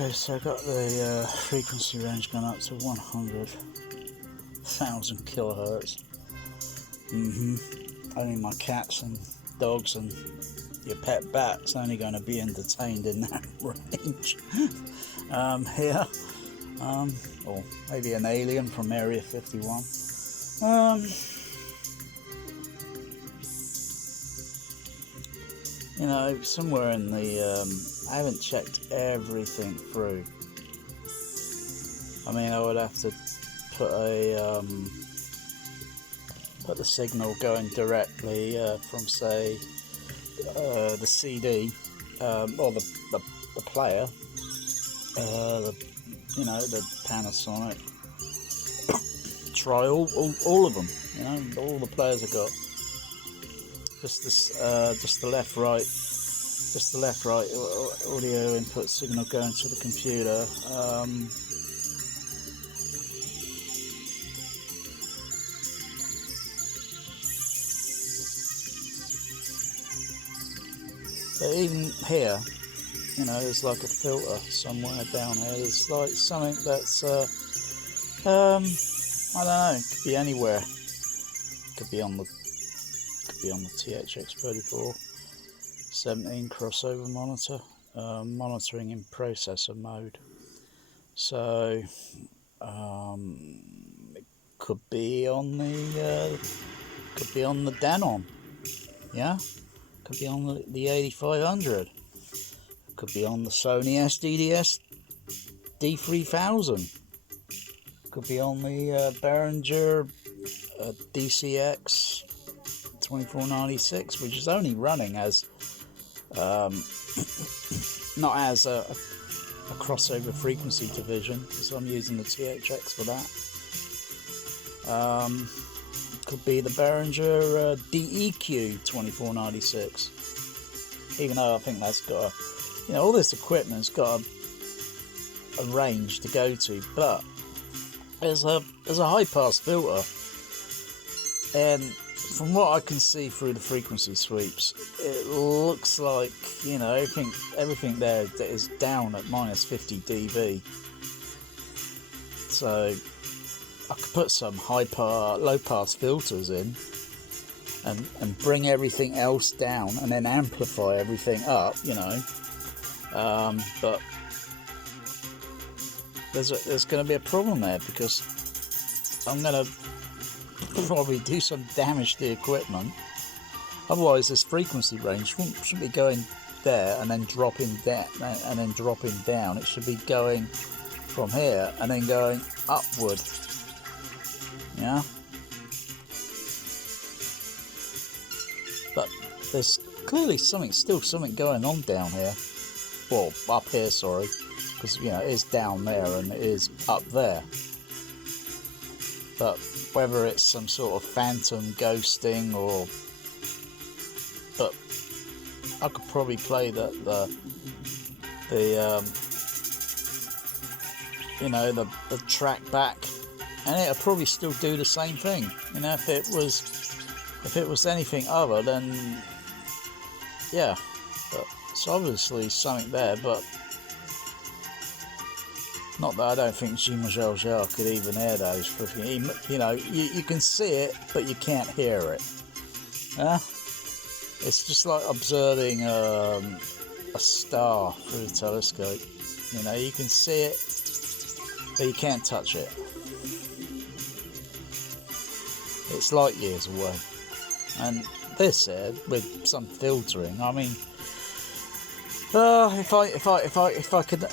Okay, so I got the frequency range gone up to 100,000 kilohertz. Only my cats and dogs and your pet bat's only going to be entertained in that range. Here, or maybe an alien from Area 51. You know, somewhere in the, I haven't checked everything through. I mean, I would have to put put the signal going directly from, say, the CD or the player, you know, the Panasonic. Try all of them. You know, all the players I've got. Just the left right audio input signal going to the computer. But even here, you know, there's like a filter somewhere down here. There's like something that's I don't know. It could be anywhere. It could be on the THX34 17 crossover monitor, monitoring in processor mode. So it could be on the Denon, yeah. Could be on the 8500. Could be on the Sony SDDS D3000. Could be on the Behringer DCX 2496, which is only running as not as a crossover frequency division, because I'm using the THX for that. Could be the Behringer DEQ 2496, even though I think that's got you know, all this equipment's got a range to go to, but there's a high pass filter, and from what I can see through the frequency sweeps, it looks like, you know, everything there is down at minus 50 dB. So I could put some low pass filters in and bring everything else down and then amplify everything up, you know. But there's going to be a problem there, because I'm going to probably do some damage to the equipment. Otherwise, this frequency range shouldn't be going there and then dropping down It should be going from here and then going upward. Yeah. But there's clearly still something going on down here. Well, up here, sorry, because you know it is down there and it is up there. But whether it's some sort of phantom ghosting but I could probably play the you know, the track back, and it'll probably still do the same thing. You know, if it was anything other, then yeah. But it's obviously something there, but not that I don't think Jean-Michel Jarre could even hear those. You know, you can see it, but you can't hear it. It's just like observing a star through a telescope. You know, you can see it, but you can't touch it. It's light years away. And this here, with some filtering, I mean, if I could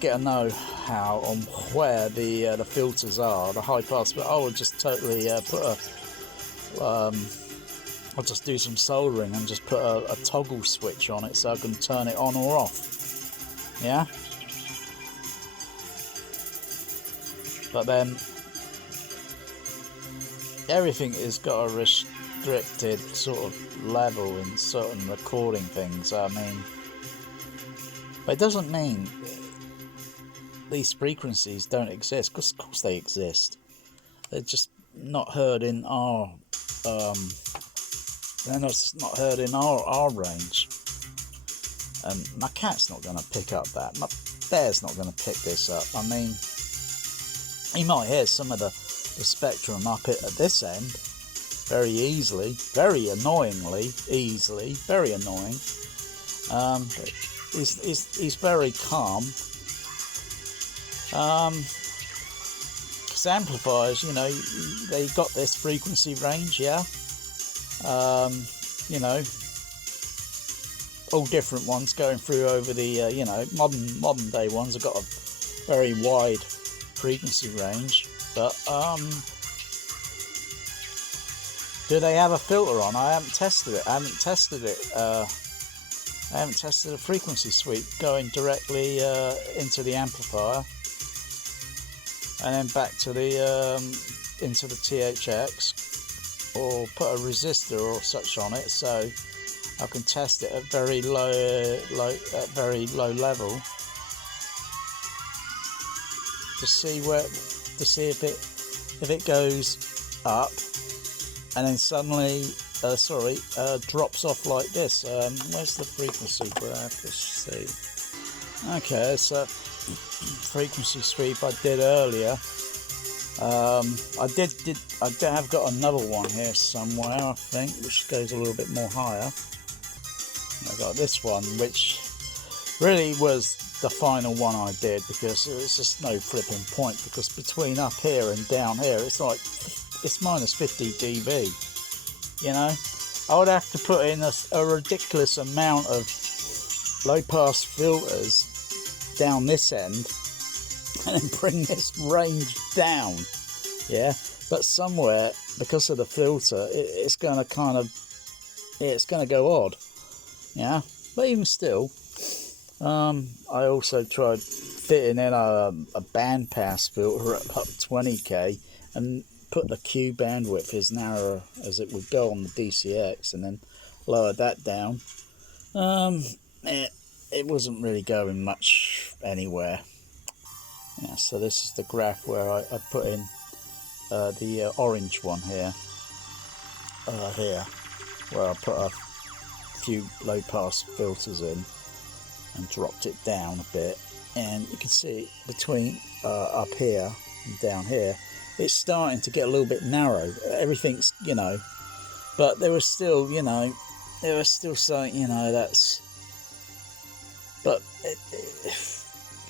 get a know-how on where the filters are, the high pass, but I would just totally I'll just do some soldering and just put a toggle switch on it so I can turn it on or off. Yeah. But then everything has got a restricted sort of level in certain recording things. I mean, but it doesn't mean these frequencies don't exist, because of course they exist. They're just not heard in our they're not heard in our range. And my cat's not going to pick up that. Bear's not going to pick this up. I mean, you might hear some of the spectrum up at this end very easily, very annoyingly easily, very annoying. He's very calm. Because amplifiers, you know, they got this frequency range, yeah. You know, all different ones going through over the, you know, modern day ones have got a very wide frequency range, but do they have a filter on? I haven't tested it. I haven't tested a frequency sweep going directly into the amplifier and then back to the into the THX, or put a resistor or such on it, so I can test it at very low level to see if it goes up and then suddenly drops off like this. Where's the frequency graph? Let's see. Okay, it's a frequency sweep I did earlier. I have got another one here somewhere, I think, which goes a little bit more higher. I got this one, which really was the final one I did, because it was just no flipping point, because between up here and down here it's like it's minus 50 dB, you know. I would have to put in a ridiculous amount of low pass filters down this end and then bring this range down, yeah. But somewhere, because of the filter, it's going to kind of, it's going to go odd, yeah. But even still, I also tried fitting in a bandpass filter at up 20k and put the Q bandwidth as narrow as it would go on the DCX, and then lowered that down. It wasn't really going much anywhere. Yeah, so this is the graph where I put in the orange one here, where I put a few low pass filters in and dropped it down a bit, and you can see between up here and down here it's starting to get a little bit narrow. Everything's, you know, but there was still, you know, something, you know, that's, but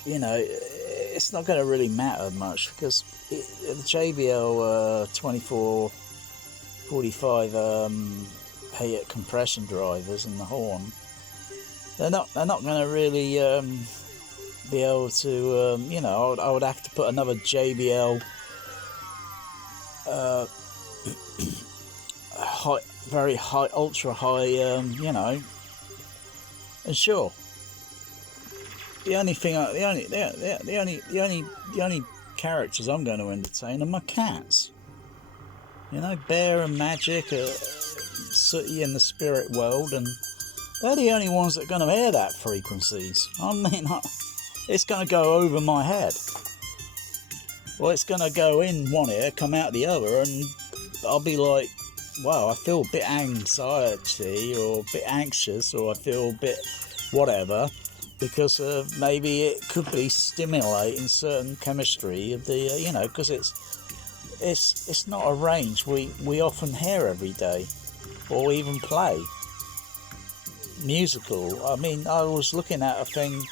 you know, it's not going to really matter much, because the JBL 2445 heat compression drivers and the horn, they're not going to really be able to, you know, I would have to put another JBL very high, ultra high, you know, and sure, the only characters I'm going to entertain are my cats, you know. Bear and Magic, Sooty in the spirit world, and they're the only ones that are going to hear that frequencies. I mean, it's going to go over my head. Well, it's going to go in one ear, come out the other, and I'll be like, wow, I feel a bit anxiety, or a bit anxious, or I feel a bit whatever, because maybe it could be stimulating certain chemistry of the, you know, because it's not a range we often hear every day, or even play musical. I mean, I was looking at a thing,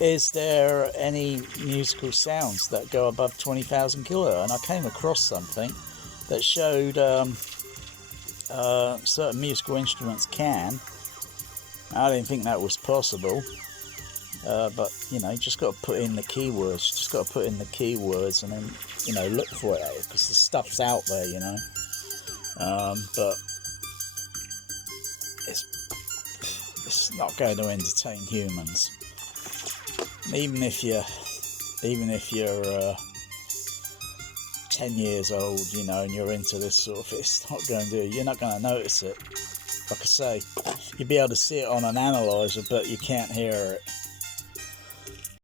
is there any musical sounds that go above 20,000 kHz? And I came across something that showed certain musical instruments can. I didn't think that was possible, but you know, you just got to put in the keywords. And then, you know, look for it, because the stuff's out there, you know. But it's not going to entertain humans. Even if you're 10 years old, you know, and you're into this sort of, it's not going to, you're not going to notice it. Like I say, you'll be able to see it on an analyzer, but you can't hear it.